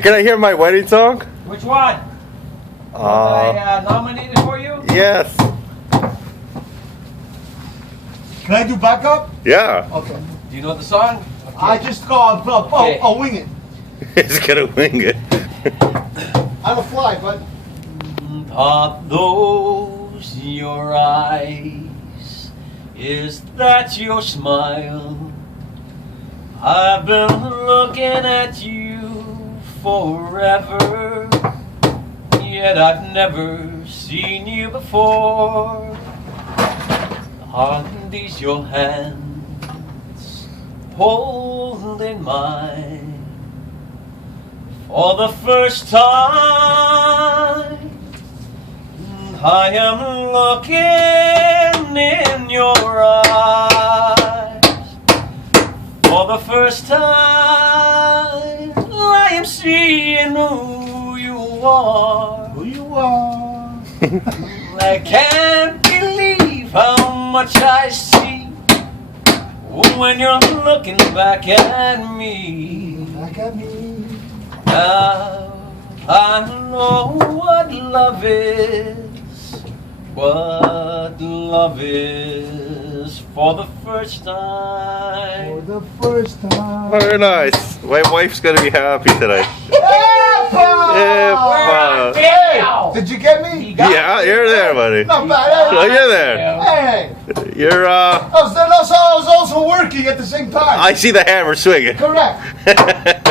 can I hear my wedding song? Which one? I nominated for you? Yes. Can I do backup? Yeah. Okay. Do you know the song? Okay. I just I'll wing it. He's gonna wing it. On the fly, bud. Are those your eyes? Is that your smile? I've been looking at you forever, yet I've never seen you before. Are these your hands holding mine? For the first time, I am looking in your eyes. For the first time, I am seeing who you are. Who you are? I can't believe how much I see when you're looking back at me. Back at me. Now I know what love is, what love is for the first For time. the first time. Very nice. My wife's gonna be happy today. Epa! Hey, did you get me? Yeah, you're there, buddy. Not bad. Oh, you're there. Hey, You're I was also working at the same time. I see the hammer swinging. Correct.